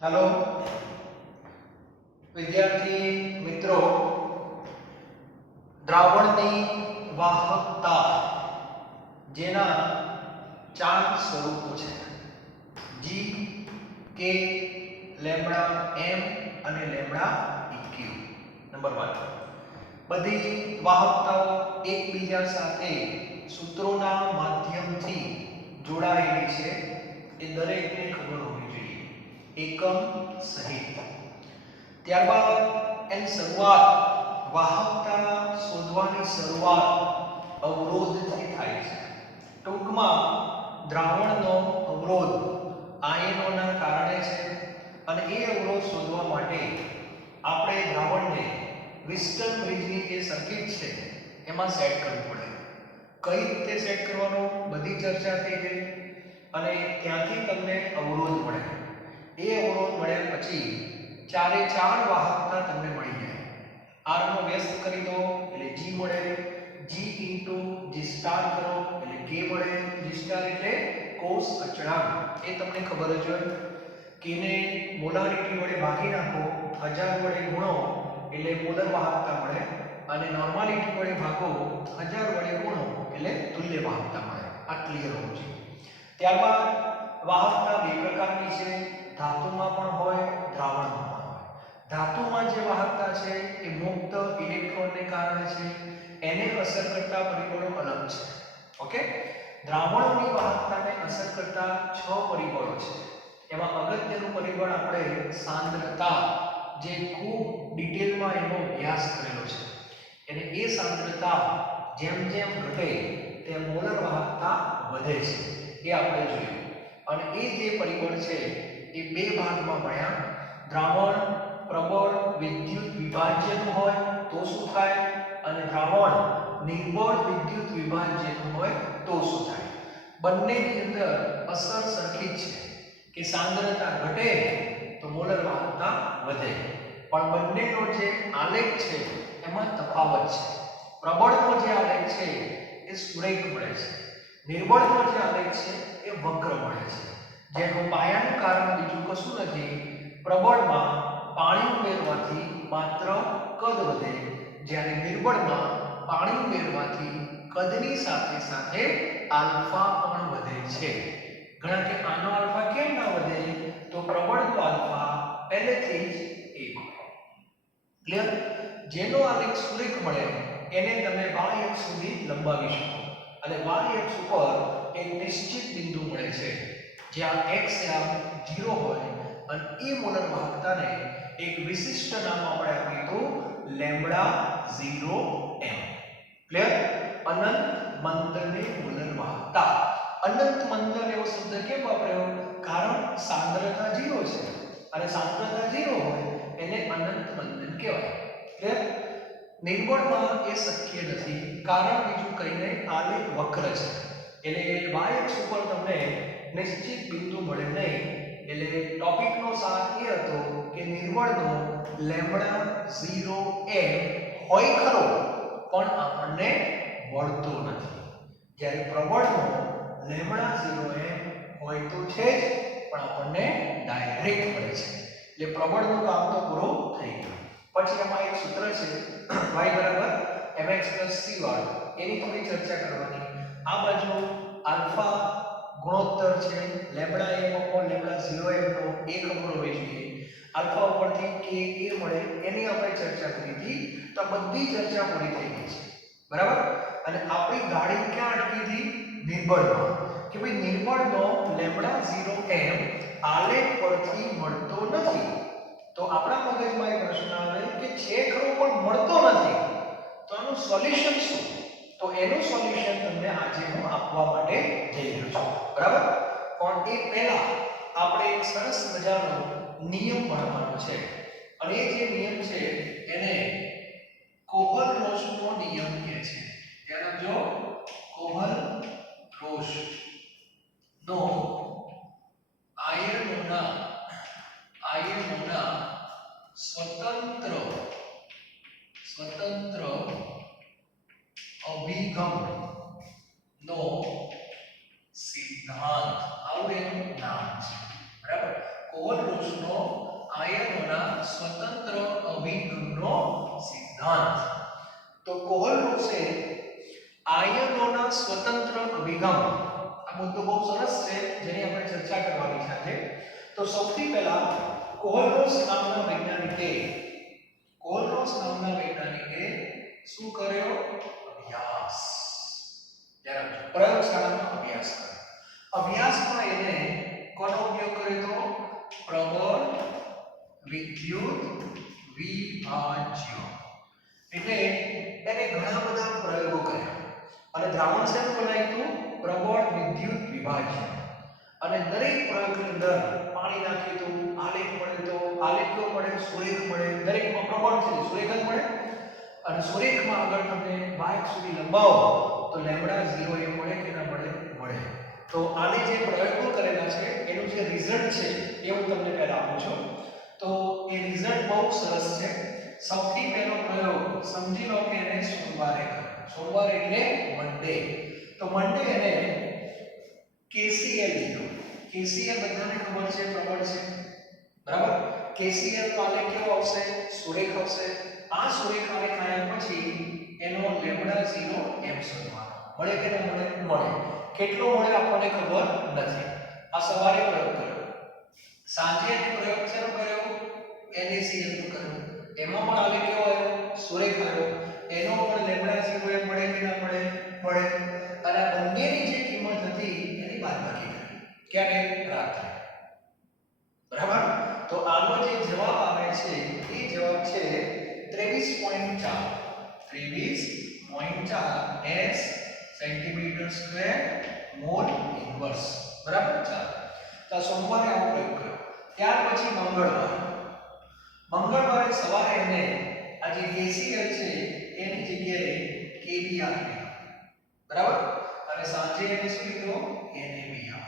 Hello विद्यार्थी मित्रों, द्रावणनी वाहकता जेना चार स्वरूपो छे जी के लेमड़ा एम અને લેમડા ઇક્યુ। નંબર 1, બધી વાહકતાઓ એકબીજા સાથે સૂત્રોના માધ્યમથી જોડાયેલી છે એ દરેકને ખબર હોવી જોઈએ, એકમ સહિત। ત્યારબાદ એની શરૂઆત વાહકતા શોધવાની શરૂઆત અવરોધથી થાય છે। ટૂંકમાં દ્રાવણનો અવરોધ આયનોના કારણે છે અને એ અવરોધ શોધવા માટે આપણે દ્રાવણને વિસ્ટન બ્રિજની જે સર્કિટ છે એમાં સેટ કરવું પડે। કઈ રીતે સેટ કરવાનો બધી ચર્ચા થઈ ગઈ અને ત્યાંથી તમને અવરોધ મળે। એ અવરોધ મળ્યા પછી ચારે ચાર વાહકતા તમને મળી જાય। r નો વ્યસ્ત કરી દો એટલે g મળે, g g સ્ટાર કરો એટલે k મળે। g સ્ટાર એટલે કોષ અચળાંક, એ તમને ખબર જ હોય કે ને મોલારિટી વડે ભાગી નાખો, 1000 વડે ગુણો એટલે મોલર વાહકતા મળે અને નોર્માલિટી વડે ભાગો 1000 વડે ગુણો એટલે તુલ્ય વાહકતા મળે। આ ક્લિયર હોવું જોઈએ। ત્યારબાદ વાહકતા બે પ્રકારની છે, ધાતુમાં પણ હોય, દ્રાવણમાં પણ હોય। ધાતુમાં જે વાહકતા છે એ મુક્ત ઇલેક્ટ્રોનને કારણે છે, એને અસર કરતા પરિબળો અલગ છે। ઓકે, દ્રાવણોની વાહકતાને અસર કરતા 6 પરિબળો છે। એમાં અગત્યનું પરિબળ આપણે સાંદ્રતા, જે ખૂબ ડિટેલમાં એનો અભ્યાસ કરેલો છે, અને એ સાંદ્રતા જેમ જેમ ઘટે તેમ મોલર વાહકતા વધે છે, એ આપણે જોયું। અને એ જે પરિબળ છે એ બે ભાગમાં મળ્યા। દ્રાવણ પ્રબળ વિદ્યુત વિભાજ્યનું હોય તો શું થાય, અને દ્રાવણ નિર્બળ વિદ્યુત વિભાજ્યનું હોય તો શું થાય। બંનેની અંદર અસર સરખી જ છે કે સાંદ્રતા ઘટે તો મોલર વાહકતા વધે, પણ બંનેનો જે આલેખ છે એમાં તફાવત છે। પ્રબળનો જે આલેખ છે એ સુરેખ મળે છે, નિર્બળનો જે આલેખ છે એ વક્ર મળે છે, જેનું પાયાનું કારણ બીજું કશું નથી, પ્રબળમાં પાણી ઉમેરવાથી માત્ર કદ વધે, જ્યારે નિર્બળમાં પાણી ઉમેરવાથી કદની સાથે સાથે આલ્ફા પણ વધે છે। ઘણા કે આનો આલ્ફા કેમ ના વધે, તો પ્રબળનો આલ્ફા પહેલેથી જ 1 હોય। ક્લિયર? જેનો આલેખ સુરેખ મળે એને તમે y અક્ષ સુધી લંબાવી શકો અને y અક્ષ ઉપર એક નિશ્ચિત બિંદુ મળે છે જ્યાં x યામ 0 હોય અને એ મોલર વાહકતાને એક વિશિષ્ટ નામ આપણે આપીશું લેમ્બડા 0m। ક્લિયર? અનંત મંદની મોલર વાહકતા। અનંત મંદન એવો શબ્દ કેમ વાપર્યો, કારણ સાંદ્રતા 0 છે અને સાંદ્રતા 0 હોય એને અનંત મંદન કહેવાય। ક્લિયર? નિર્બળમાં એ શક્ય નથી, કારણ બીજું કંઈ નહીં, આલેખ વક્ર છે, એટલે y અક્ષ ઉપર તમને નિશ્ચિત બિંદુ મળે નહીં। એટલે ટોપિકનો સાર એ હતો કે નિર્બળનો લેમ્બડા 0m હોય ખરો પણ આપણને મળતો નથી, જ્યારે પ્રબળનો લેમ્બડા 0m હોય તો છે જ પણ આપણને ડાયરેક્ટ મળે છે। એટલે પ્રબળનું કામ તો પૂરું થઈ ગયું। પછી એમાં એક સૂત્ર છે y mx c વાળું, એની થોડી ચર્ચા કરવાની। આ બાજુ આલ્ફા ગુણોત્તર છે lambda m upon lambda 0m નો એ ખબર હોવી જોઈએ। આલ્ફા ઉપરથી કે એ મળે એની આપણે ચર્ચા કરી હતી, તો બધી ચર્ચા પૂરી થઈ ગઈ છે, બરાબર। અને આપણી ગાડી ક્યાં અટકી હતી, નિર્બળમાં, કે ભાઈ નિર્બળનો લેમ્બડા 0m આલેખ પરથી મળતો નથી। તો આપણા મગજમાં એક પ્રશ્ન આવે કે છે ખરો પણ મળતો નથી, તો આનું સોલ્યુશન શું? તો એનું સોલ્યુશન તમને આજે હું આપવા માટે જઈ રહ્યો છું, બરાબર। પણ એ પહેલા આપણે એક સરસ મજાનો નિયમ ભણવાનો છે, અને એ જે નિયમ છે એને કોહલ-રોશનો નિયમ કહે છે। ત્યારે જો કોહલ-રોશ નો આયનોના સ્વતંત્ર અભિગમ નો સિદ્ધાંત, આવું એનું નામ છે, બરાબર। કોહલરોસનો આયનોના સ્વતંત્ર અભિગમનો સિદ્ધાંત. તો કોહલરોસે આયનોના સ્વતંત્ર અભિગમ, આ મુદ્દો બહુ સરસ છે જેની આપણે ચર્ચા કરવાની છે આજે. તો સૌથી પહેલા કોહલરોસ નામના વૈજ્ઞાનિકે શું કર્યો? અભ્યાસ. પ્રયોગશાળામાં અભ્યાસ કર્યો. અભ્યાસમાં એને કોનો ઉપયોગ કર્યો? તો પ્રબળ વિદ્યુત વિભાજ્ય. એટલે એને ઘણા બધા પ્રયોગો કર્યા અને દ્રાવણ શેનું બનાવ્યું? પ્રબળ વિદ્યુત વિભાજ્ય. અને દરેક પ્રયોગની અંદર પાણી નાખ્યું તો આલેખ મળે, તો આલેખ કયો મળે? સુરેખ મળે. દરેકમાં પ્રબળ છે સુરેખ જ મળે. અને સુરેખમાં આગળ તમે y સુધી લંબાવો તો લેમ્બડા 0 એ મળે કે ના મળે? મળે. તો આને જે પ્રયોગો કરેલા છે એનું જે રિઝલ્ટ છે એ હું તમને પહેલા આપું છું. તો એ રિઝલ્ટ બહુ સરસ છે. સૌથી પહેલો પ્રયોગ સમજી લો કે એને સોમવારે કર્યો. સોમવાર એટલે મંડે. તો મંડે એને KCl લીધો. KCl બધાને ખબર છે પ્રબળ છે, બરાબર? KCl નો આલેખ કેવો આવશે? સુરેખ આવશે. આ સુરેખ આલેખ આયા પછી એનો લેમ્બડા 0 એમ શોધવાનો. મળે કે ન મળે? મળે. કેટલો મળે આપણને ખબર નથી. આ સવારે પ્રયોગ કર્યો. સાંજે એને પ્રયોગ શેનો કર્યો? NaCl નો કર્યો. એમાં પણ આલેખ કેવો આવ્યો? સુરેખ આવ્યો. એનો પણ લેમ્બડા 0 એમ મળે કે ના મળે? મળે. અને આ બંનેની જે કિંમત હતી એની બાદબાકી કરી. ક્યારે? રાત્રે. બરાબર? તો આનો જે જવાબ આવે છે એ જવાબ છે 23.4. 23.4 s centimetre square mall inverse. બરાબર? ચાલો. તો સોમવારે આવો પ્રયોગ કર્યો. ત્યાર પછી મંગળવારે સવારે એને આ જે KCl છે એની જગ્યાએ KBr લીધો. બરાબર? અને સાંજે એને શું લીધો? NaBr.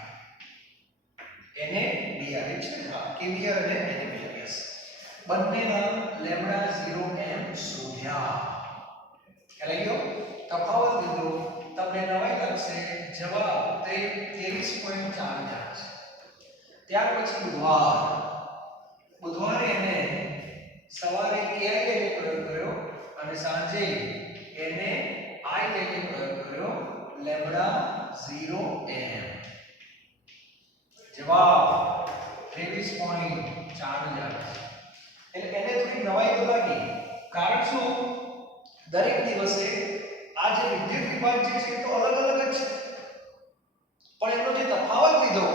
NaBr છે. હા, KBr અને NaBr. યસ. બંનેના લેમ્બડા 0 એમ શોધ્યા. ખ્યાલ આવ્યો? તફાવત લીધો. તમને નવાઈ લાગશે. જવાબ 23.4 જાય છે. ત્યાર પછી બુધવારે એને સવારે KI લઈને પ્રયોગ કર્યો અને સાંજે એને I લઈને પ્રયોગ કર્યો. લેમ્બડા 0 એમ. જવાબ 23.4 જાય છે. એટલે એને થોડી નવાઈ તો લાગી. કારણ શું? દરેક દિવસે આ જે વિદ્યુત વિભાજ્ય છે તો અલગ અલગ જ છે, પણ એનો જે તફાવત લીધો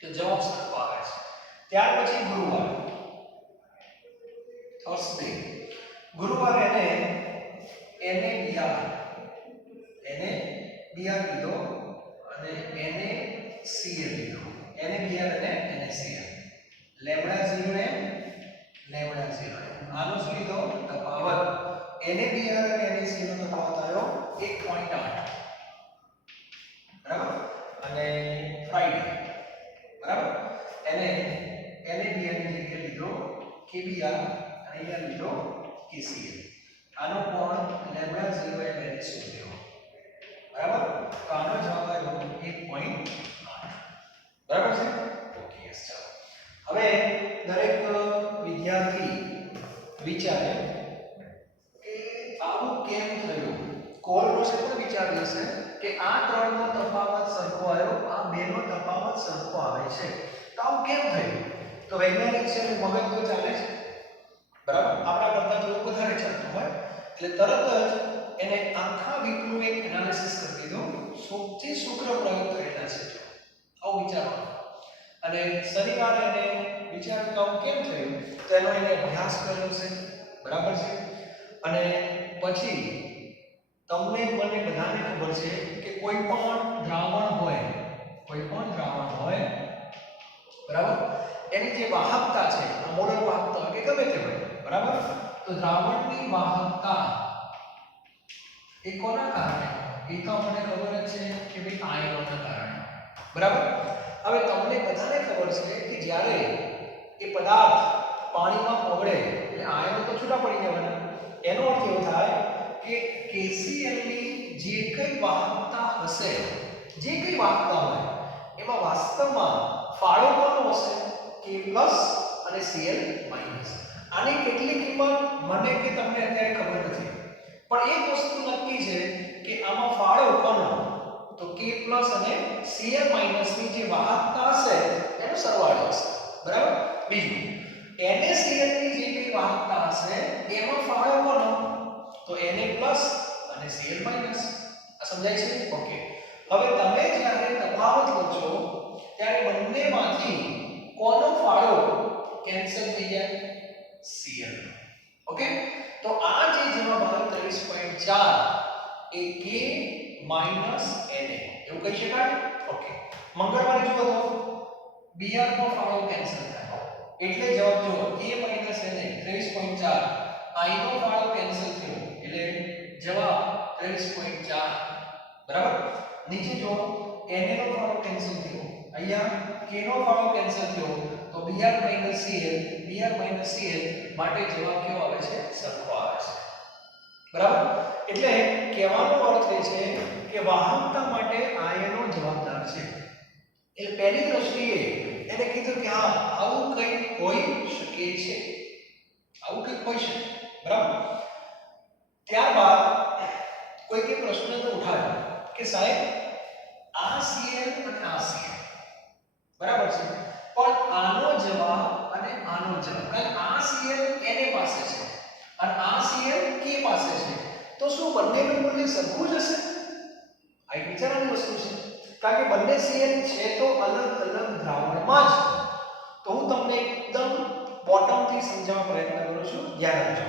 તો જવાબ સરખો આવે છે. ત્યાર પછી થર્સડે. ગુરુવારે એને NaBr લીધો અને NaCl લીધો. NaBr અને NaCl. લેમ્બડા 0 એમ લેમ્બડા 0 એમ. આનો શું લીધો? તફાવત. NaBr અને NaCl નો તફાવત આવ્યો 1.8. બરાબર? અને ફ્રાઈડે. બરાબર? NaBr ની જગ્યાએ લીધો KBr અને અહીંયા લીધો KCl. આનો કોણ લેમ્બડા 0 એમ એને શોધ્યો. બરાબર? તો આનો જવાબ આવ્યો 1.8. બરાબર છે? Okay, yes. ચાલો. હવે દરેક વિદ્યાર્થી વિચારે કે આવું કેમ થયું? કોહલરોસે પણ વિચાર્યું હશે કે આ ત્રણનો તફાવત સરખો આવ્યો, આ બેનો તફાવત સરખો આવે છે. તો આવું કેમ થયું? તો વૈજ્ઞાનિક છે મગજ તો ચાલે છે. બરાબર? આપણા કરતા થોડું વધારે ચાલતું હોય એટલે તરત જ એને આખા વીકનું એક એનાલિસિસ કરી દીધું. જે શુક્ર પ્રયોગ કરેલા છે આવું વિચારવાનું. અને શનિવારે એને વિચાર્યું કે આવું કેમ થયું? તો એનો એને અભ્યાસ કર્યો છે. બરાબર છે? અને પછી તમને મને બધાને ખબર છે કે કોઈ પણ દ્રાવણ હોય બરાબર, એની જે વાહકતા છે, મોલર વાહકતા કે ગમે તે હોય, બરાબર, તો દ્રાવણની વાહકતા એ કોના કારણે? એ તો આપણને ખબર જ છે કે ભાઈ આયનોના કારણે. બરાબર? હવે તમને બધાને ખબર છે કે જ્યારે એ પદાર્થ પાણીમાં ઓગળે એટલે આયનો તો છૂટા પડી જવાના. એનો અર્થ એવો થાય કે KCl ની જે કઈ વાહકતા હશે, જે કઈ વાહકતા હોય એમાં વાસ્તવમાં ફાળો કોનો હશે? K+ અને Cl-. આની કેટલી કિંમત મને કે તમને અત્યારે ખબર નથી, પણ એક વસ્તુ નક્કી છે કે આમાં ફાળો કોનો, તો K+ અને Cl- ની જે વાહકતા હશે એનો સરવાળો હશે, બરાબર. બીજું NaCl ની જે કઈ વાહકતા હશે એમાં ફાળો કોનો, તો Na+ અને Cl-. આ સમજાય છે? ઓકે. હવે તમે જ્યારે તફાવત લો છો ત્યારે બંનેમાંથી કોનો ફાળો કેન્સલ થઈ જાય? Cl. ઓકે. તો આ જે જવાબ આવે 23.4 એ K - Na એવું કહી શકાય. ઓકે. મંગળવારે જુઓ તો Br નો ફાળો કેન્સલ થાય એટલે જવાબ જુઓ K - Na 23.4. I નો ફાળો કેન્સલ થયો એટલે જવાબ 23.4, બરાબર. નીચે જો Na નો ફાળો કેન્સલ થયો, અહીંયા K નો ફાળો કેન્સલ થયો તો Br - Cl માટે જવાબ કેવો આવે છે? સરખો આવે છે, બરાબર. એટલે કહેવાનો અર્થ એ છે કે વાહકતા માટે આયનો જવાબદાર છે. એટલે પહેલી દ્રષ્ટિએ એને કીધું કે હા આવું કંઈ હોઈ શકે છે, આવું કંઈક હોઈ શકે, બરાબર. ત્યારબાદ કોઈકે પ્રશ્ન તો ઉઠાવ્યો કે સાહેબ આ Cl અને આ Cl બરાબર છે, પણ આનો જવાબ અને આનો જવાબ, કારણ આ Cl Na પાસે છે અને આ Cl K પાસે છે, તો શું બંનેનું મૂલ્ય સરખું જ હશે? આ એક વિચારવાની વસ્તુ છે, કારણ કે બંને Cl છે તો અલગ અલગ દ્રાવણમાં જ. તો હું તમને એકદમ બોટમથી સમજાવવાનો પ્રયત્ન કરું છું. યાદ રાખજો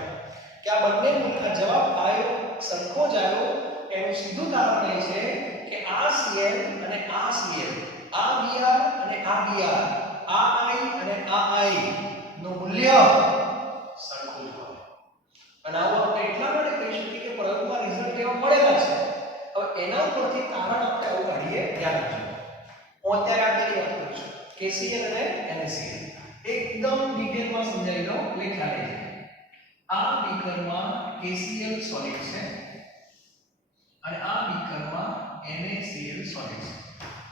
કે આ બંને મૂલ્ય જવાબ આવ્યો સરખો જ આવ્યો એનું સીધું કારણ એ છે કે આ Cl અને આ Cl, આ Br અને આ Br, આ I અને આ I નું મૂલ્ય સરખું જ હોય. અને આવું આપણે એટલા માટે કહી શકીએ કે પ્રયોગમાં રિઝલ્ટ એવા મળેલા છે. હવે એના ઉપરથી કારણ આપણે આવું કાઢીએ. યાદ રાખજો હું અત્યારે આ પેલી વાત કરું છું KCl અને NaCl એકદમ ડિટેલમાં સમજાવી દઉં એટલે ખ્યાલ આવી જાય. આ બીકરમાં KCl સોલિડ છે અને આ બીકરમાં NaCl સોલિડ છે.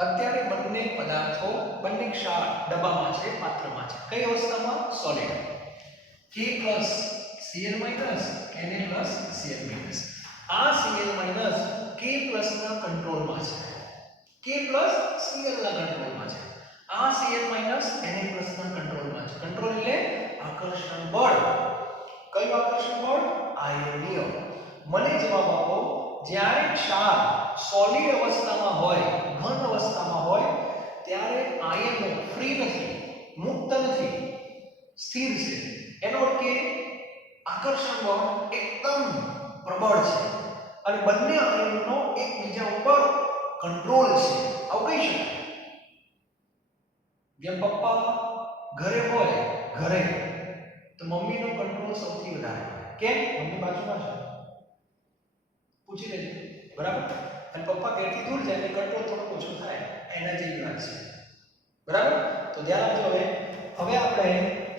અત્યારે બંને પદાર્થો બંને ક્ષાર ડબ્બામાં છે, પાત્રમાં છે. કઈ અવસ્થામાં? Solid. K+ Cl- Na Cl-. આ Cl- K+ ના કંટ્રોલમાં છે, K+ Cl ના કંટ્રોલમાં છે, આ Cl- Na ના કંટ્રોલમાં છે. કંટ્રોલ એટલે આકર્ષણ બળ. કયું આકર્ષણ બળ? આયનીય. મને જવાબ આપો જ્યારે ક્ષાર સોલિડ અવસ્થામાં હોય, ઘન અવસ્થામાં હોય ત્યારે આયનો ફ્રી નથી, મુક્ત નથી, સ્થિર છે. એનો અર્થ કે આકર્ષણ બળ એકદમ પ્રબળ છે અને બંને આયનોનો એકબીજા ઉપર કંટ્રોલ છે, આવું કહી શકાય. જેમ પપ્પા ઘરે હોય, ઘરે તો મમ્મીનો કંટ્રોલ સૌથી વધારે હોય. કેમ? મમ્મી બાજુમાં છે, પૂછી લેજો, બરાબર. અને પપ્પા ઘરેથી દૂર જાય એટલે કંટ્રોલ થોડો ઓછો થાય, એના જેવી વાત છે, બરાબર. તો ધ્યાન આપજો. હવે આપણે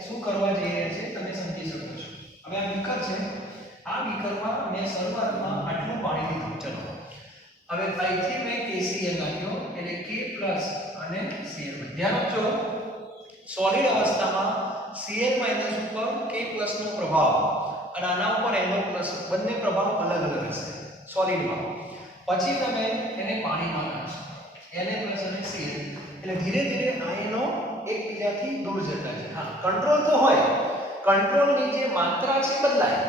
શું કરવા જઈ રહ્યા છીએ તમે સમજી શકો છો. હવે આ બીકર છે, આ બીકરમાં મેં શરૂઆતમાં આટલું પાણી લીધું. ચલો હવે અહીંથી મેં KCl નાખ્યો એટલે K+ અને Cl. ધ્યાન આપજો સોલિડ અવસ્થામાં Cl- ઉપર K+ નો પ્રભાવ અને આના ઉપર NO+ બંને પ્રભાવ અલગ અલગ હશે સોલિડમાં. પછી તમે એને પાણીમાં નાખશો Na+ અને Cl એટલે ધીરે ધીરે આયનો એકબીજાથી દૂર જતા છે. હા કંટ્રોલ તો હોય, કંટ્રોલની જે માત્રા છે બદલાય,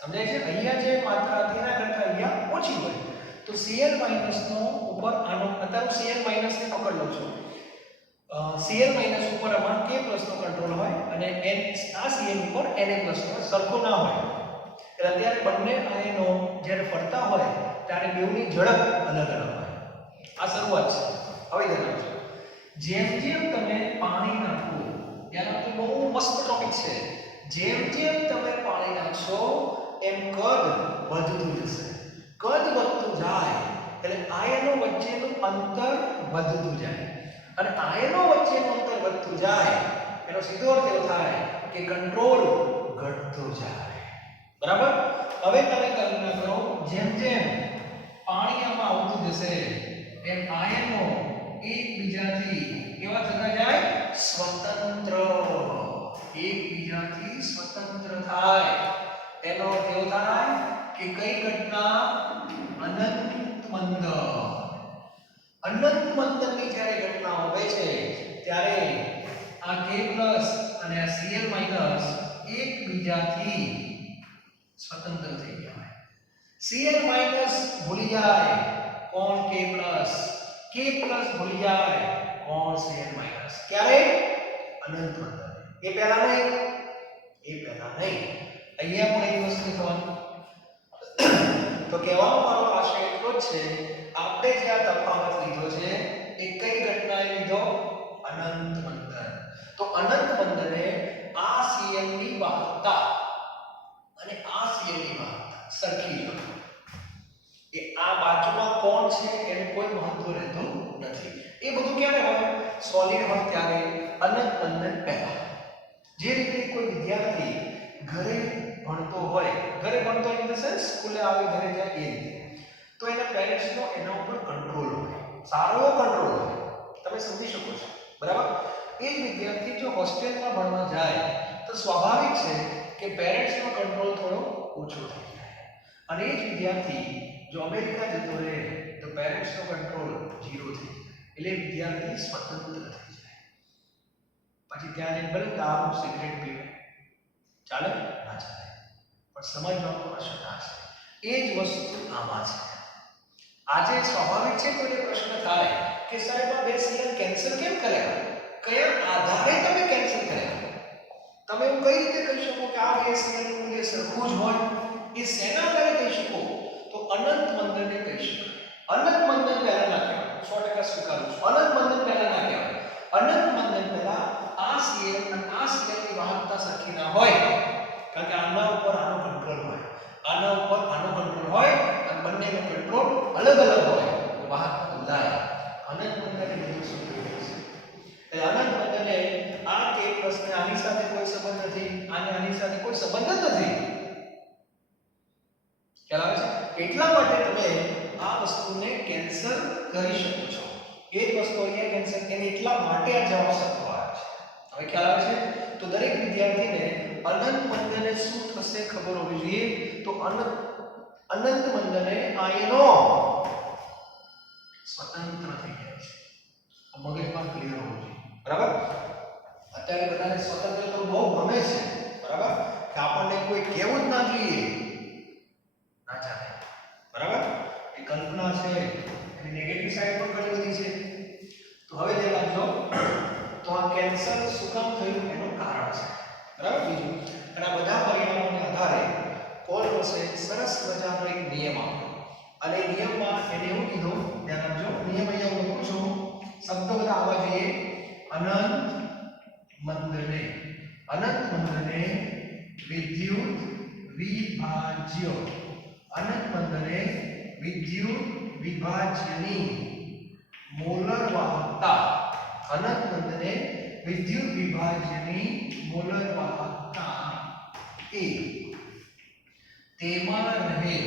સમજાય છે? અહીંયા જે માત્રા હતી એના કરતાં અહીંયા ઓછી હોય તો Cl- નો ઉપર આનો અત્યારે Cl- ને પકડ લો છો. Cl- ઉપર આમાં K+ નો કંટ્રોલ હોય અને આ Cl ઉપર Na+ નો સરખો ના હોય. એટલે અત્યારે બંને આયનો જ્યારે ફરતા હોય ત્યારે બેવની ઝડપ અલગ અલગ હોય. આ શરૂઆત છે. હવે ધ્યાન રાખજો જેમ જેમ તમે પાણી નાખો, ધ્યાન આપજો બહુ મસ્ત ટોપિક છે. જેમ જેમ તમે પાણી નાખશો એમ કદ વધતું જશે. કદ વધતું જાય એટલે આયનો વચ્ચેનું અંતર વધતું જાય અને આયનો વચ્ચેનું અંતર વધતું જાય એનો સીધો અર્થ એવો થાય કે કંટ્રોલ ઘટતો જાય, બરાબર. હવે તમે કલ્પના કરો જેમ જેમ પાણી આમાં આવતું જશે એમ આયનો એકબીજાથી કેવા થતા જાય? સ્વતંત્ર. એકબીજાથી સ્વતંત્ર થાય એનો અર્થ એવો થાય કે કઈ ઘટના અનંત મંદનની જ્યારે ઘટના હોય છે ત્યારે આ K+ અને આ Cl- એકબીજાથી સ્વતંત્ર થઈ ગયા હોય Cl- ભૂલી જાય કોણ K+, K+ ભૂલી જાય કોણ Cl-, ક્યારે અનંત મંદન એ પહેલા નહીં અહીંયા પણ એક વસ્તુ થવાનું તો કહેવાનો મારો આશય એટલો જ છે આપણે જે આ તફાવત લીધો છે એ કઈ ઘટનાએ લીધો અનંત મંદન તો અનંત મંદને આ Cl ની વાહકતા અને આ Cl ની વાહકતા સરખી લો એ આ બાજુમાં કોણ છે એનું કોઈ મહત્વ રહેતું નથી એ બધું ક્યારે હોય સોલિડ હોય ત્યારે અનંત મંદન પહેલા જે રીતે કોઈ વિદ્યાર્થી ઘરે ભણતો ઇન ધ સેન્સ સ્કૂલે આવે ઘરે જાય એ રીતે તો એના પેરેન્ટ્સનો એના ઉપર કંટ્રોલ હોય સારો કંટ્રોલ હોય તમે સમજી શકો છો બરાબર એ જ વિદ્યાર્થી જો હોસ્ટેલમાં ભણવા જાય તો સ્વાભાવિક છે કે પેરેન્ટ્સનો કંટ્રોલ થોડો ઓછો થઈ જાય અને એ જ વિદ્યાર્થી જો અમેરિકા જતો રહે તો પેરેન્ટ્સનો કંટ્રોલ 0 થઈ જાય એટલે વિદ્યાર્થી સ્વતંત્ર થઈ જાય પછી ત્યાં જઈને ભલે દારૂ સિગરેટ પીવે ચાલે ના ચાલે પણ સમજવાનો પ્રશ્ન આ છે એ જ વસ્તુ આમાં છે આજે સ્વાભાવિક છે તો એ પ્રશ્ન થાય કે સાહેબ આ બે Cl કેન્સલ કેમ કર્યા કયા આધારે તમે કેન્સલ કર્યા તમે એવું કઈ રીતે કહી શકો કે આ બે Cl નું મૂલ્ય સરખું જ હોય એ શેના આધારે કહી શકો તો અનંત મંદનને કહી શકો અનંત મંદન પહેલા ના કહેવાય 100% સ્વીકારું છું અનંત મંદન પહેલા ના કહેવાય અનંત મંદન પહેલા આ Cl અને આ Cl ની વાહકતા સરખી ના હોય કારણ કે આના ઉપર આનો કંટ્રોલ હોય આના ઉપર આનો કંટ્રોલ હોય અને બંનેનો કંટ્રોલ અલગ હોય તો વાહકતા બદલાય અનંત મંદને બધું શું કહે છે એટલે અનંત મંદને આ K+ ને આની સાથે કોઈ સંબંધ નથી આની સાથે કોઈ સંબંધ જ નથી ખ્યાલ આવે છે એટલા માટે તમે આ વસ્તુને કેન્સલ કરી શકો છો એ જ વસ્તુ અહીંયા કેન્સલ કરી એટલા માટે આ જવાબ સરખો આવે છે હવે ખ્યાલ આવે છે તો દરેક વિદ્યાર્થીને અનંત મંદને શું થશે ખબર હોવી જોઈએ તો અનંત મંદને આયનો સ્વતંત્ર થઈ જાય છે મગજમાં ક્લિયર હોવું જોઈએ બરાબર અત્યારે બધાને સ્વતંત્ર તો બહુ ગમે છે બરાબર કે આપણને કોઈ કહેવું જ ના જોઈએ ના ચાલે બરાબર એ કલ્પના છે એની નેગેટિવ સાઈડ પણ ઘણી બધી છે તો હવે ધ્યાન રાખજો તો આ કેન્સર શું કામ થયું એનું કારણ છે બરાબર બીજું અને આ બધા પરિણામોના આધારે પોલ રોસે સરસ મજાનો એક નિયમ આપ્યો અને એ નિયમમાં એને એવું કીધું ધ્યાન રાખજો નિયમ અહીંયા હું લખું છું શબ્દો બધા આવવા જોઈએ અનંત મંદને વિદ્યુત વિભાજ્ય અનંત મંદને વિદ્યુત વિભાજ્યની મોલર વાહકતા અનંત મંદને વિદ્યુત વિભાજ્યની મોલર વાહકતા એ તેમાં રહેલ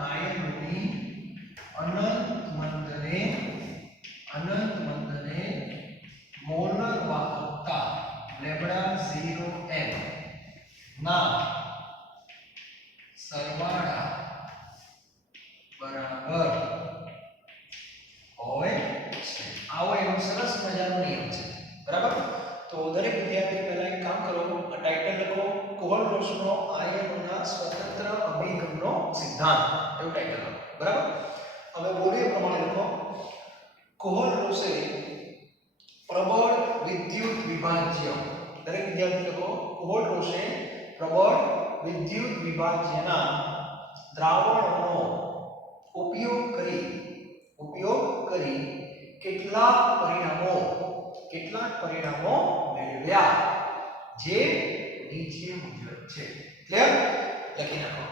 આયનોની અનંત મંદને મોલર વાહકતા λ0m ના સરવાળા બરાબર હોય છે આવો એનો સરસ મજાનો નિયમ છે બરાબર તો દરેક વિદ્યાર્થી પહેલા એક કામ કરો આ ટાઇટલ લખો કોહલ-રોસનો આયનોના સ્વતંત્ર અભિગમનો સિદ્ધાંત એવું ટાઇટલ લખો બરાબર હવે બોલીએ પ્રમાણે લખો કોહલ-રોસે પ્રબળ વિદ્યુત વિભાજ્ય દરેક વિદ્યાર્થી લખો કોહલ-રોસે પ્રબળ વિદ્યુત વિભાજ્યના દ્રાવણોનો ઉપયોગ કરી કેટલાક પરિણામો મેળવ્યા જે નીચે મુજબ છે ક્લિયર લખી નાખો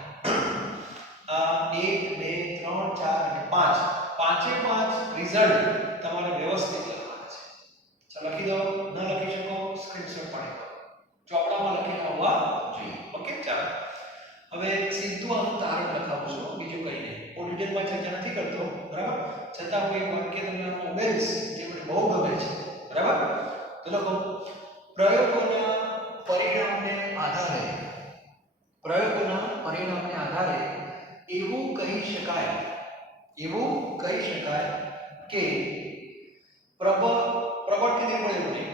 1 2 3 4 અને 5 પાંચે પાંચ રિઝલ્ટ તમારે વ્યવસ્થિત લખવાના છે ચાલો લખી દો ન લખી શકો સ્ક્રીનશોટ પાડી દો ચોપડામાં લખીને આવવા જોઈએ ઓકે ચાલો હવે સીધું આનું તારણ લખાવું છું બીજું કંઈ નહીં ડિટેલમાં ચર્ચા નથી કરતો, બરાબર, છતાં હું એક વાક્ય તમને ઉમેરીશ જે મને બહુ ગમે છે, બરાબર. તો લોકો પ્રયોગોના પરિણામને આધારે એવું કહી શકાય કે પ્રબળથી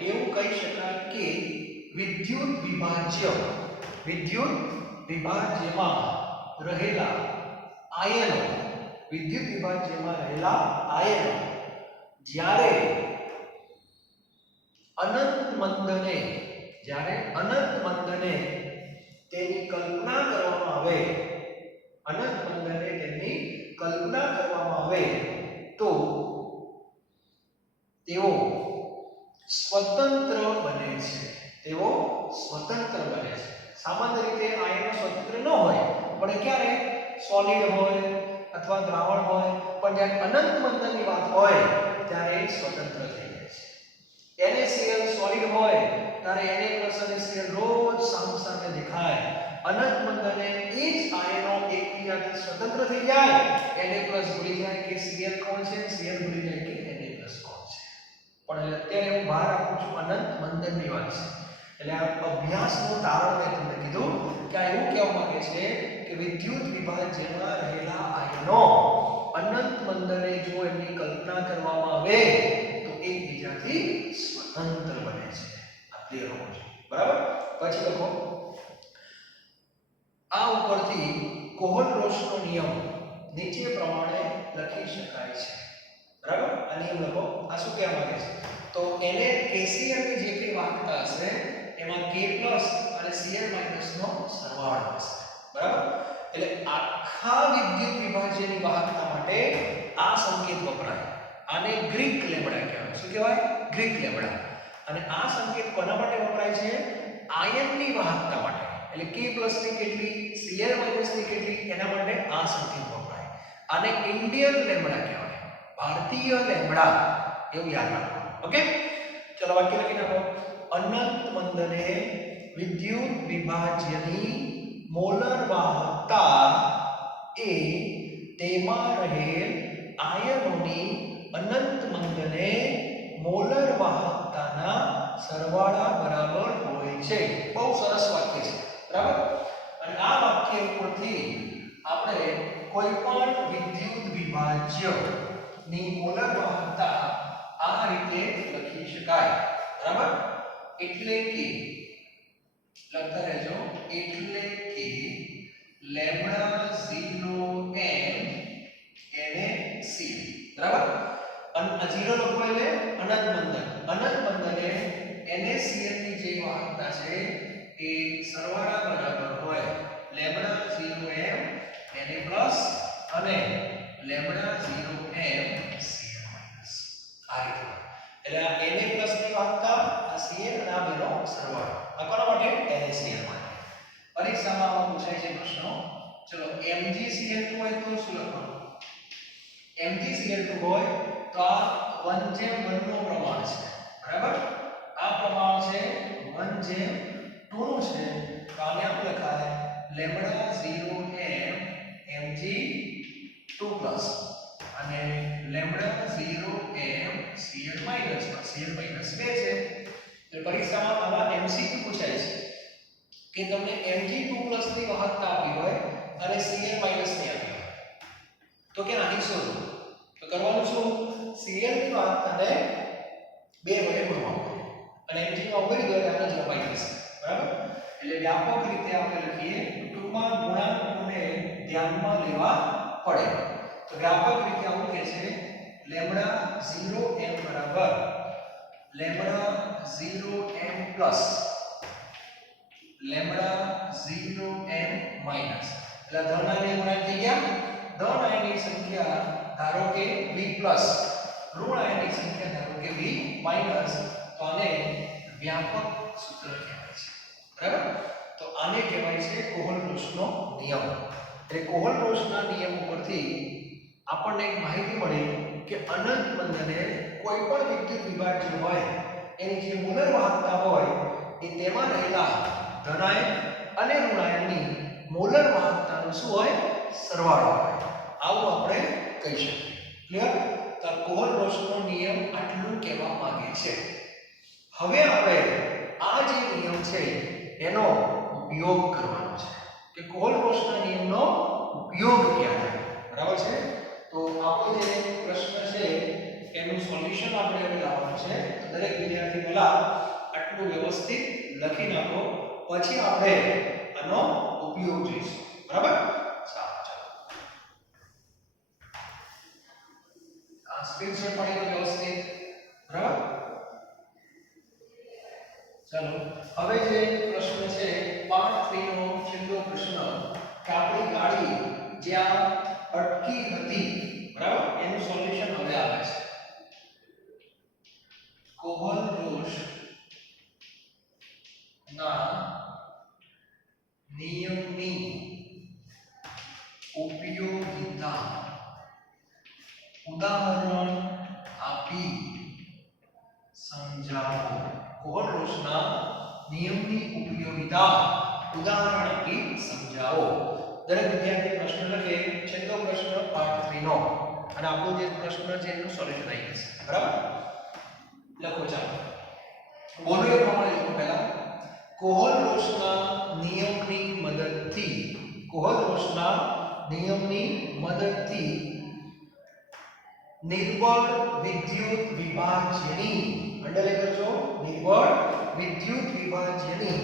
એવું કહી શકાય કે વિદ્યુત વિભાજ્યમાં રહેલા આયનો જ્યારે અનંત મંદને તેની કલ્પના કરવામાં આવે તો તેઓ સ્વતંત્ર બને છે. સામાન્ય રીતે આયનો સ્વતંત્ર ન હોય, પણ ક્યારે સોલિડ હોય અથવા દ્રાવણ હોય, પણ જ્યારે અનંત મંદનની વાત હોય ત્યારે સ્વતંત્ર થઈ જાય છે. NaCl સોલિડ હોય ત્યારે Na+ અને Cl રોજ સામે દેખાય. અનંત મંદને એ જ આયનો એકબીજાથી સ્વતંત્ર થઈ જાય. Na+ ભૂલી જાય કે Cl કોણ છે, Cl ભૂલી જાય કે Na+ કોણ છે. પણ અત્યારે હું બહાર આપું છું અનંત મંદનની વાત છે. એટલે આ અભ્યાસનું તારણ મેં તમને કીધું કે આ એવું કહેવા માંગે છે કે વિદ્યુત વિભાજ્યમાં રહેલા આયનો અનંત મંદને જો એમની કલ્પના કરવામાં આવે તો એકબીજાથી સ્વતંત્ર બને છે. આ ક્લિયર હોવું જોઈએ, બરાબર. પછી લખો આ ઉપરથી કોહલ-રોશનો નિયમ નીચે પ્રમાણે લખી શકાય છે, બરાબર. આ નિયમ લખો. આ શું કહેવા માંગે છે? તો એને KCl ની જે કઈ વાહકતા હશે એમાં K+ અને Cl- નો સરવાળો હશે, બરાબર. એટલે આખા વિદ્યુત વિભાજ્યની વાહકતા માટે આ સંકેત વપરાય. આને ગ્રીક લેમ્બડા કહેવાય. શું કહેવાય? Greek lambda. અને આ સંકેત કોના માટે વપરાય છે? આયનની વાહકતા માટે. એટલે K+ ની કેટલી, Cl- ની કેટલી, એના માટે આ સંકેત વપરાય. આને ઇન્ડિયન લેમ્બડા કહેવાય, ભારતીય લેમ્બડા, એવું યાદ રાખો. ઓકે, ચલો વાક્ય લખી નાખો. અનંત મંદને વિદ્યુત વિભાજ્યની મોલર વાહકતા એ તેમાં રહેલ આયનોની અનંત મંદને મોલર વાહકતાના સરવાળા બરાબર હોય છે. બહુ સરસ વાક્ય છે, બરાબર. અને આ વાક્ય ઉપરથી આપણે કોઈ પણ વિદ્યુત વિભાજ્ય ની મોલર વાહકતા આ રીતે લખી શકાય, બરાબર. એટલે કે લખતા રહેજો, એટલે કે λ0m NaCl, બરાબર. અને 0 લખો એટલે અનંત મંદને NaCl ની જે વાહકતા છે એ સરવાળા બરાબર હોય λ0m Na+ અને λ0m Cl-. આ રીતે. એટલે આ Na+ ની વાહકતા, આ Cl અને આ બેનો સરવાળો. આ કોના માટે? NaCl માટે. પરીક્ષામાં આવા પૂછાય છે પ્રશ્નો. ચલો MgCl2 હોય તો શું લખવાનું? MgCl2 હોય તો આ 1:1 નું પ્રમાણ છે, બરાબર. આ પ્રમાણ છે 1:2 નું છે. તો આને આમ લખાય λ0m Mg2+ અને λ0m Cl-. Cl- 2 છે. તો પરીક્ષામાં આવા MCQ પૂછાય છે કે તમને Mg2+ ની વાહકતા આપી હોય અને Cl- ની આપી હોય તો કે આની શોધો. તો કરવાનું શું? Cl ની વાહકતાને 2 વડે ગુણવાનું અને Mg માં ઉમેરી દો એટલે આપણે જવાબ આવી જશે, બરાબર. એટલે વ્યાપક રીતે આપણે લખીએ, ટૂંકમાં ગુણાંકોને ધ્યાનમાં લેવા પડે. તો વ્યાપક રીતે આવું કહે છે λ0m બરાબર λ0m પ્લસ λ0m માઈનસ. એટલે ધન આયન ગુણાંક થઈ ગયા. ધન આયનની સંખ્યા ધારો કે V+, ઋણ આયનની સંખ્યા ધારો કે V-. તો આને વ્યાપક સૂત્ર કહેવાય છે, બરાબર. તો આને કહેવાય છે કોહલ-રોશનો નિયમ. એટલે કોહલ-રોશના નિયમ ઉપરથી આપણને એક માહિતી મળી કે અનંત મંદને કોઈ પણ વિદ્યુત વિભાજ્ય હોય એની જે મોલર વાહકતા હોય એ તેમાં રહેલા ધનાયન અને ઋણાયનની મોલર વાહકતાનો શું હોય? સરવાળો હોય. આવું આપણે કહી શકીએ. ક્લિયર? તો કોહલરોસનો નિયમ આટલું કહેવા માંગે છે. હવે આપણે આ જે નિયમ છે એનો ઉપયોગ કરવાનો છે કે કોહલરોસના નિયમનો ઉપયોગ ક્યાં થાય. બરાબર છે? તો આપણો જે પ્રશ્ન છે એનું સોલ્યુશન આપણે હવે લાવવાનું છે. દરેક વિદ્યાર્થી પહેલા આટલું વ્યવસ્થિત લખી નાખો, પછી આપણે આનો ઉપયોગ જોઈશું. બરાબર? સારું, ચાલો આ સ્ક્રીન શોટ પડી ગયો વ્યવસ્થિત. બરાબર? ચાલો હવે જે પ્રશ્ન છે પાર્ટ 3 નો છેલ્લો પ્રશ્ન કે આપણી ગાડી જ્યાં અટકી હતી, બરાબર, એનું સોલ્યુશન હવે આવે છે. કોહલરોસ ના નિયમની ઉપયોગિતા ઉદાહરણ આપી સમજાવો. કોહલરોસના નિયમની ઉપયોગિતા ઉદાહરણ આપી સમજાવો. દરેક વિદ્યાર્થી પ્રશ્ન લખે. છેલ્લો પ્રશ્ન પાર્ટ 3 નો, અને આપણો જે પ્રશ્ન છે એનું સોલ્યુશન આવી જશે. બરાબર? લખો. ચાલો બોલો એ પ્રમાણે લખો. પહેલા કોહલરોસના નિયમની મદદથી, કોહલરોસના નિયમની મદદથી નિર્બળ વિદ્યુત વિભાજ્યની, અંડરલાઈન કરજો, નિર્બળ વિદ્યુત વિભાજ્યની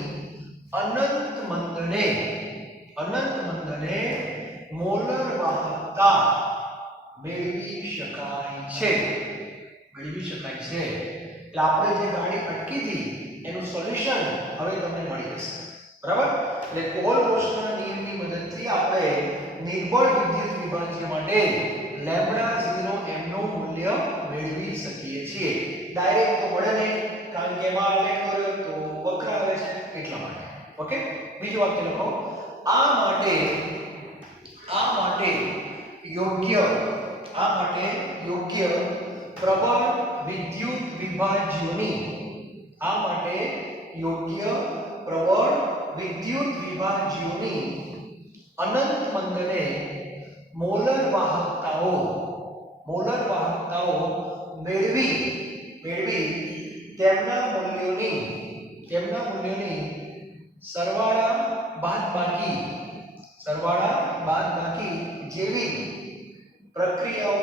અનંત મંદને મોલર વાહકતા મેળવી શકાય છે. મેળવી શકાય છે. એટલે આપણે જે ગાડી અટકી હતી એનું સોલ્યુશન હવે તમને મળી જશે. બરાબર? એટલે કોહલરોસના નિયમની મદદથી આપણે નિર્બળ વિદ્યુત વિભાજ્ય માટે લેમ્બડા 0 m નું મૂલ્ય મેળવી શકીએ છીએ. ડાયરેક્ટ તો મળે નહીં, કારણ કે એમાં લેખ કર્યો તો વક્ર આવે છે એટલા માટે. ઓકે? બીજું વાક્ય લખો. આ માટે યોગ્ય પ્રબળ વિદ્યુત વિભાજ્યોની, આ માટે યોગ્ય પ્રબળ વિદ્યુત વિભાજ્યોની અનંત મંદને મોલર વાહકતાઓ મેળવી તેમના મૂલ્યોની સરવાળા બાદબાકી જેવી પ્રક્રિયાઓ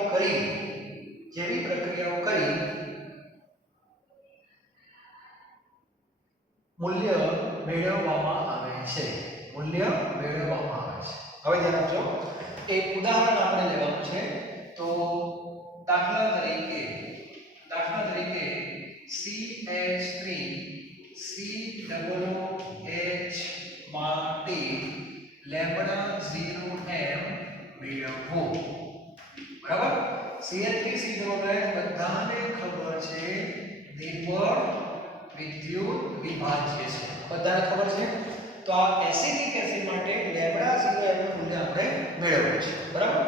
કરી મૂલ્ય મેળવવામાં આવે છે. હવે ધ્યાન આપજો. એક ઉદાહરણ આપણે લેવાનું છે. તો દાખલા તરીકે CH3 COOH માટે લેમ્બડા 0 m મેળવવો. બરાબર? CH3 COOH બધાને ખબર છે નિર્બળ વિદ્યુત વિભાજ્ય છે. બધાને ખબર છે. તો આ એસિડિક એસિડ માટે લેમ્બડા 0 m નું મૂલ્ય આપણે મેળવવું છે. બરાબર?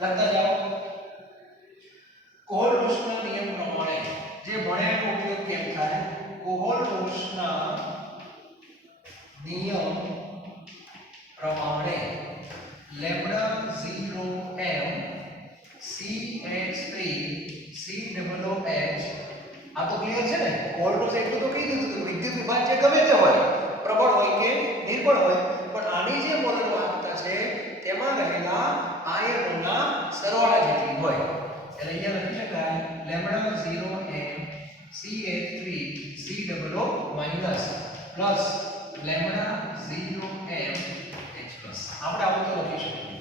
લખતા જાઓ. કોહલરોસના નિયમ પ્રમાણે જે ભણ્યાનો ઉપયોગ કેમ થાય? કોહલરોસના નિયમ પ્રમાણે લેમ્બડા 0 m CH3 COOH, આ તો ક્લિયર છે ને? કોહલરોસ એટલું તો કહી દીધું કે વિદ્યુત વિભાજ્ય ગમે તે હોય, પ્રબળ હોય કે નિર્બળ હોય, પણ આની જે મોલર વાહકતા છે તેમાં રહેલા આયનોના સરવાળા જેટલી હોય. એટલે અહીંયા લખી શકાય lambda 0 m CH3 COO minus plus lambda 0 m H plus. આપણે આવું તો લખી શકીએ.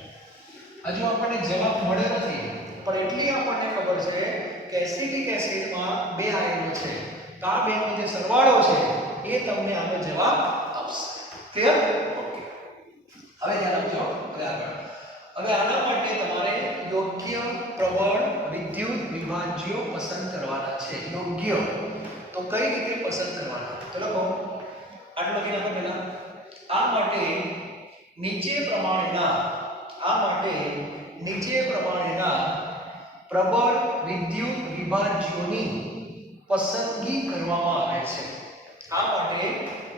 હજુ આપણને જવાબ મળ્યો નથી, પણ એટલી આપણને ખબર છે કે એસિડિક એસિડમાં બે આયનો છે. તો આ બેનો જે સરવાળો છે એ તમને આનો જવાબ આપશે. ક્લિયર? ઓકે. હવે ધ્યાન આપજો. હવે આના માટે તમારે યોગ્ય પ્રબળ વિદ્યુત વિભાજ્યો પસંદ કરવાના છે. યોગ્ય તો કઈ રીતે પસંદ કરવાના? તો લખો. આટલું લખી નાખો પહેલા. આ માટે નીચે પ્રમાણેના પ્રબળ વિદ્યુત વિભાજ્યોની પસંદગી કરવામાં આવે છે. આ માટે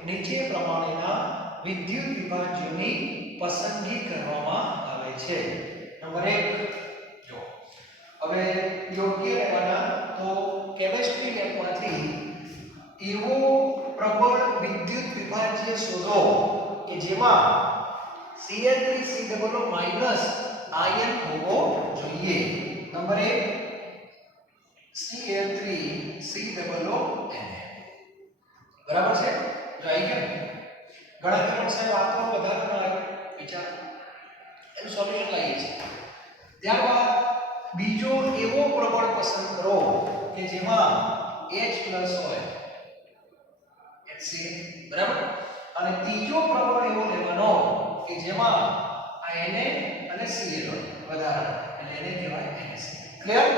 નીચે પ્રમાણેના વિદ્યુત વિભાજ્યોની પસંદગી કરવામાં આવે છે. નંબર 1 જો યોગ્ય રહેવાના. તો કેમિસ્ટ્રી લેબમાંથી એવો પ્રબળ વિદ્યુત વિભાજ્ય શોધો કે જેમાં Cl3COO માઈનસ આયન હોવો જોઈએ. નંબર 1 Cl3COO બરાબર છે. જો આવી ગયું. ઘણા લોકો સાહેબ આ તો વધારે ના લાગે વિચાર એનું સોલ્યુશન લાવીએ છીએ. ત્યારબાદ બીજો એવો પ્રબળ પસંદ કરો કે જેમાં H+ હોય HCl બરાબર. અને ત્રીજો પ્રબળ એવો લેવાનો કે જેમાં આ Na અને Cl હોય વધારે એટલે એને કહેવાય NaCl. ક્લિયર?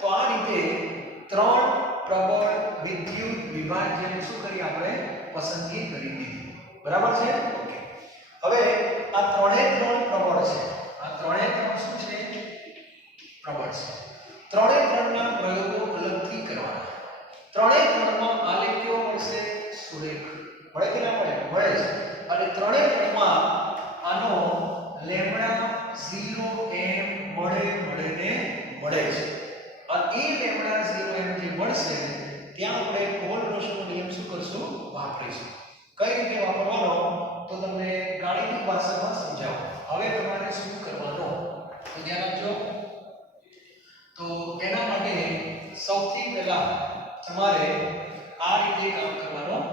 તો આ રીતે ત્રણ પ્રબળ વિદ્યુત વિભાજ્યને શું કરી આપણે પસંદગી કરી દીધી. બરાબર છે? ઓકે. હવે આ ત્રણે ત્રણ પ્રબળ છે. આ ત્રણે ત્રણ શું છે? પ્રબળ છે. ત્રણે ત્રણના પ્રયોગો અલગથી કરવાના. ત્રણે ત્રણમાં આલેખ કેવો મળશે? સુરેખ. મળે કે ના મળે? મળે છે. અને ત્રણે ત્રણમાં આનો લેમ્બડા 0m મળે છે. અને એ લેમ્બડા 0m જે મળશે ત્યાં આપણે કોહલરોસનો નિયમ શું કરશું? વાપરીશું. કઈ રીતે વાપરવાનો તો તમને ગાણિતિક ભાષામાં સમજાવું. હવે તમારે શું કરવાનું તો ધ્યાન આપજો. તો એના માટે સૌથી પહેલા તમારે આ રીતે કામ કરવાનું.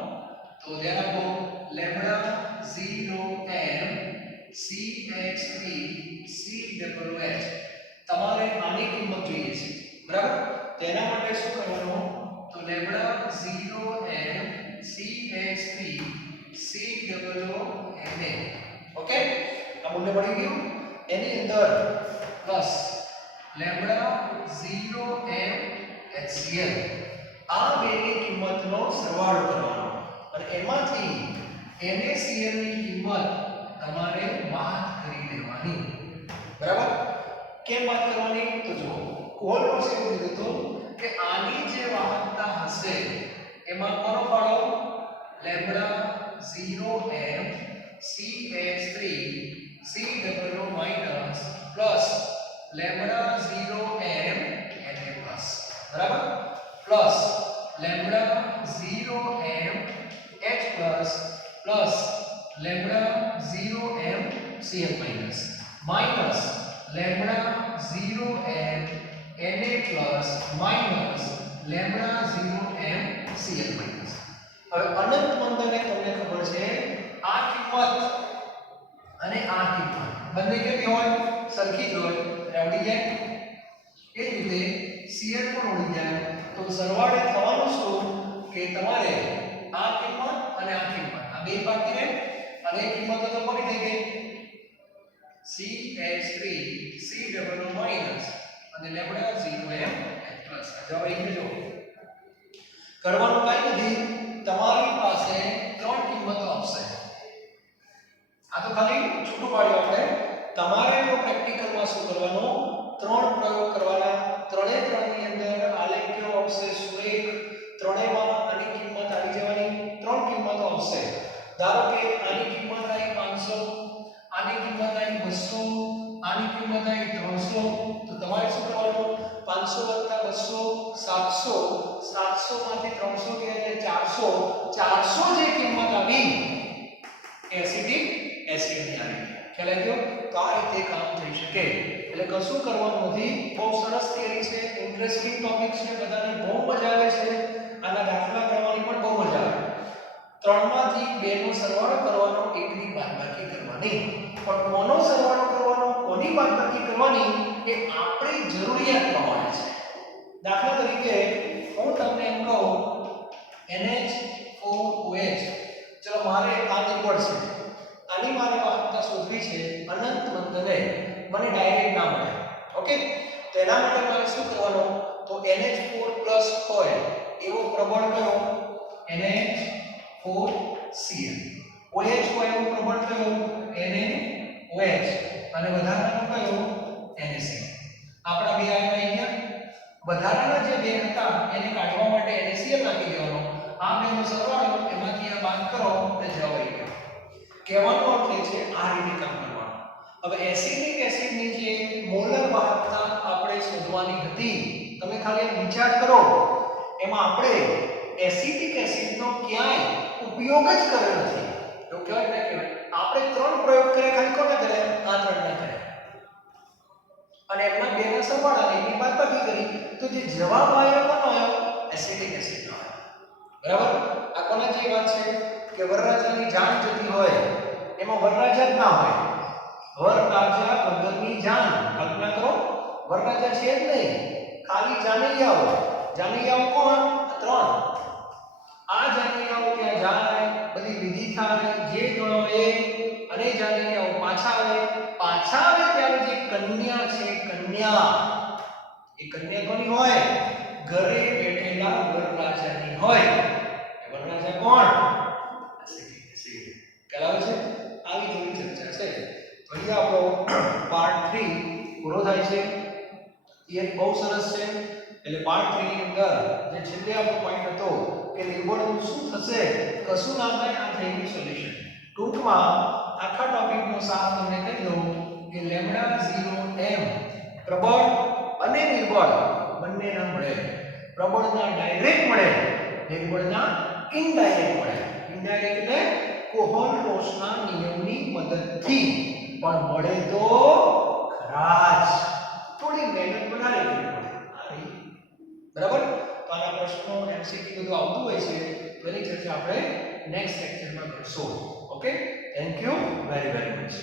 તો ધ્યાન આપો. લેમ્બડા 0m CH3COOH તમારે આની કિંમત જોઈએ છે. બરાબર? તેના માટે શું કરવાનું તો લેમ્બડા 0m CH3COONA. ઓકે? આ મૂલ્ય મળી ગયું. એની અંદર પ્લસ લેમ્બડા 0m HCl આ બેની કિંમતનો સરવાળો કરવાનો અને એમાંથી NaCl ની કિંમત તમારે બાદ કરી લેવાની. બરાબર? કેમ બાદ કરવાની તો જો કોહલરોસ એવું કીધું હતું કે આની જે વાહકતા હશે એમાં કોનો ફાળો? Lambda 0m CH3COO minus plus lambda 0m Na બરાબર plus lambda 0m H plus lambda 0m Cl minus lambda 0m Na minus lambda 0m Cl હવે અનંત મંદને તમને ખબર છે આ કિંમત અને આ કિંમત બંને કેવી હોય? સરખી જ હોય. આવડી જાય. એ જ રીતે Cl પણ ઉડી જાય. તો સરવાળે થવાનું શું કે તમારે આ કિંમત અને આ કિંમત આ બે બાકી રહે અને કિંમતો તો કોની થઈ ગઈ? CH3COO માઈનસ અને લેમ્બડા 0m પ્લસ. જવાબ અહીં જો કરવાનું કાઈ નથી. તમારી પાસે ત્રણ કિંમતો આપશે. આ તો ખાલી છૂટું પાડ્યું આપણે. તમારે તો પ્રેક્ટિકલમાં શું કરવાનું? ત્રણ પ્રયોગ કરવાના. ત્રણે ત્રણની અંદર આલેખ કેવો આવશે? સુરેખ. ત્રણેયમાં આની કિંમત આવી જવાની. ત્રણ કિંમતો આવશે. ધારો કે આની કિંમત આવી 500, આની કિંમત આવી 200, આની કિંમત આવી 300. તો તમારે શું કરવાનું? 500 + 200 700. 700 માંથી 300 ગયા એટલે 400. 400 જે કિંમત આવી એસિડિક એસિડની આવી. ખ્યાલ આવી ગયો? તો આ રીતે કામ થઈ શકે. એટલે કશું કરવાનું નથી. બહુ સરસ થિયરી છે, ઇન્ટરેસ્ટિંગ ટોપિક છે, બધાને બહુ મજા આવે છે. આના દાખલા કરવાની પણ બહુ મજા આવે. 3 માંથી 2 નો સરવાળો કરવાનો, 1 ની બાદબાકી કરવાની. પણ કોનો સરવાળો કરવાનો, કોની બાદબાકી કરવાની એ આપણી જરૂરિયાત પ્રમાણે છે. દાખલા તરીકે હું તમને એમ કહું NH4OH ચલો મારે આ નીકળ છે. આની મારે વાહકતા શોધવી છે અનંત મંદને. મને ડાયરેક્ટ ના મળે. ઓકે? તો એના માટે મારે શું કરવાનું તો NH4+ હોય એવો પ્રબળ કયો? NH4Cl. OH હોય એવો પ્રબળ કયો? NaOH. અને વધારાનો કયો? NaCl. આપણા બે આવી ગયા. વધારાના જે બે હતા એને કાઢવા માટે NaCl નાખી દેવાનો. આ બેનો સરવાળો એમાંથી આ બાદ કરો એટલે જવાબ આવી ગયો. કહેવાનો અર્થ એ છે આ રીતે કામ કરવાનું. હવે એસિડિક એસિડની જે મોલર વાહકતા આપણે શોધવાની હતી તમે ખાલી વિચાર કરો, એમાં આપણે એસિટિક એસિડનો ક્યાંય ઉપયોગ જ કર્યો નથી. એવું કહેવાય ને કે આપણે 3 પ્રયોગ કર્યા, ખાલી કોને કર્યા? આ 3 ને કર્યા. અને એમના બેના સરવાળાને એની બાદબાકી કરી, તો જે જવાબ આવ્યો કોનો આવ્યો? એસિટિક એસિડનો આવ્યો. બરાબર? આ કોના જેવી વાત છે કે વરરાજાની જાન જતી હોય, એમાં વરરાજા જ ના હોય. વરરાજા વગરની જાન. કલ્પના કરો, વરરાજા છે જ નહીં, ખાલી જાનૈયાઓ. જાનૈયાઓ કોણ? 3. આ જાનૈયાઓ ત્યાં જાય, બધી વિધિ થાય, જે ગણો એ, અને જાનૈયાઓ પાછા આવે. પાછા આવે ત્યારે જે કન્યા છે, કન્યા, એ કન્યા કોની હોય? ઘરે બેઠેલા વરરાજાની હોય. વરરાજા કોણ? ખ્યાલ આવે છે? આવી થોડી ચર્ચા છે. તો અહીંયા આપણો પાર્ટ 3 પૂરો થાય છે. એ બહુ સરસ છે. એટલે પાર્ટ 3 ની અંદર જે છેલ્લે આપણો પોઈન્ટ હતો કે નિર્બળનું શું થશે, કશું ના થાય, આ થઈ ગયું સોલ્યુશન. ટૂંકમાં આખા ટોપિકનો સાર તમને કહી દઉં કે લેમ્ડા 0m પ્રબળ અને નિર્બળ બંનેના મળે. પ્રબળના ડાયરેક્ટ મળે, નિર્બળના ઇનડાયરેક્ટ મળે. ઇનડાયરેક્ટ એટલે કોહલરોસના નિયમની મદદથી, પણ મળે તો ખરા જ. થોડી મહેનત વધારે કરવી પડે. બરાબર? તો આના પ્રશ્નો એમસીક્યુ બધું આવતું હોય છે, એની ચર્ચા આપણે નેક્સ્ટ લેક્ચરમાં કરશું. Okay, thank you very very much.